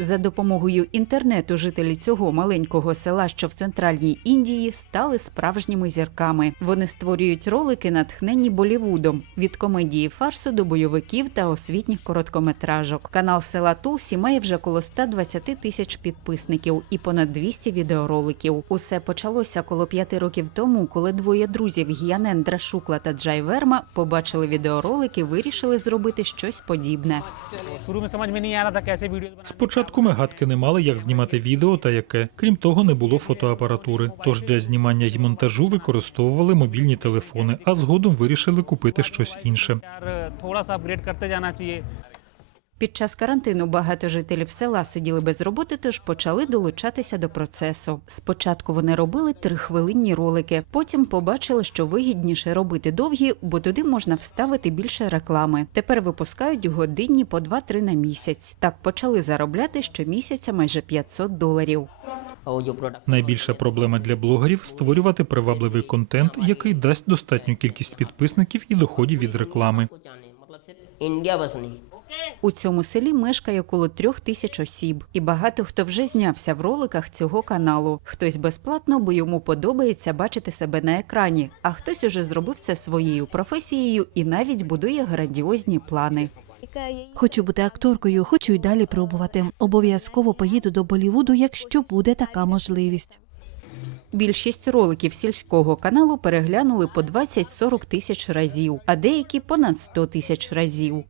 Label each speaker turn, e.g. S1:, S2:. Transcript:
S1: За допомогою інтернету жителі цього маленького села, що в центральній Індії, стали справжніми зірками. Вони створюють ролики, натхненні Болівудом від комедії фарсу до бойовиків та освітніх короткометражок. Канал села Тулсі має вже коло 120 тисяч підписників і понад 200 відеороликів. Усе почалося коло п'яти років тому, коли двоє друзів Гіянендра Шукла та Джай Верма побачили відеоролики, вирішили зробити щось подібне.
S2: शुरू
S3: Спочатку ми гадки не мали, як знімати відео та яке. Крім того, не було фотоапаратури. Тож для знімання й монтажу використовували мобільні телефони, а згодом вирішили купити щось інше.
S1: Під час карантину багато жителів села сиділи без роботи, тож почали долучатися до процесу. Спочатку вони робили трихвилинні ролики, потім побачили, що вигідніше робити довгі, бо туди можна вставити більше реклами. Тепер випускають годинні по 2-3 на місяць. Так почали заробляти щомісяця майже 500 доларів.
S3: Найбільша проблема для блогерів створювати привабливий контент, який дасть достатню кількість підписників і доходів від реклами.
S1: У цьому селі мешкає коло трьох тисяч осіб, і багато хто вже знявся в роликах цього каналу. Хтось безплатно, бо йому подобається бачити себе на екрані, а хтось уже зробив це своєю професією і навіть будує грандіозні плани.
S4: Хочу бути акторкою, хочу й далі пробувати. Обов'язково поїду до Болівуду, якщо буде така можливість.
S1: Більшість роликів сільського каналу переглянули по 20-40 тисяч разів, а деякі понад 100 тисяч разів.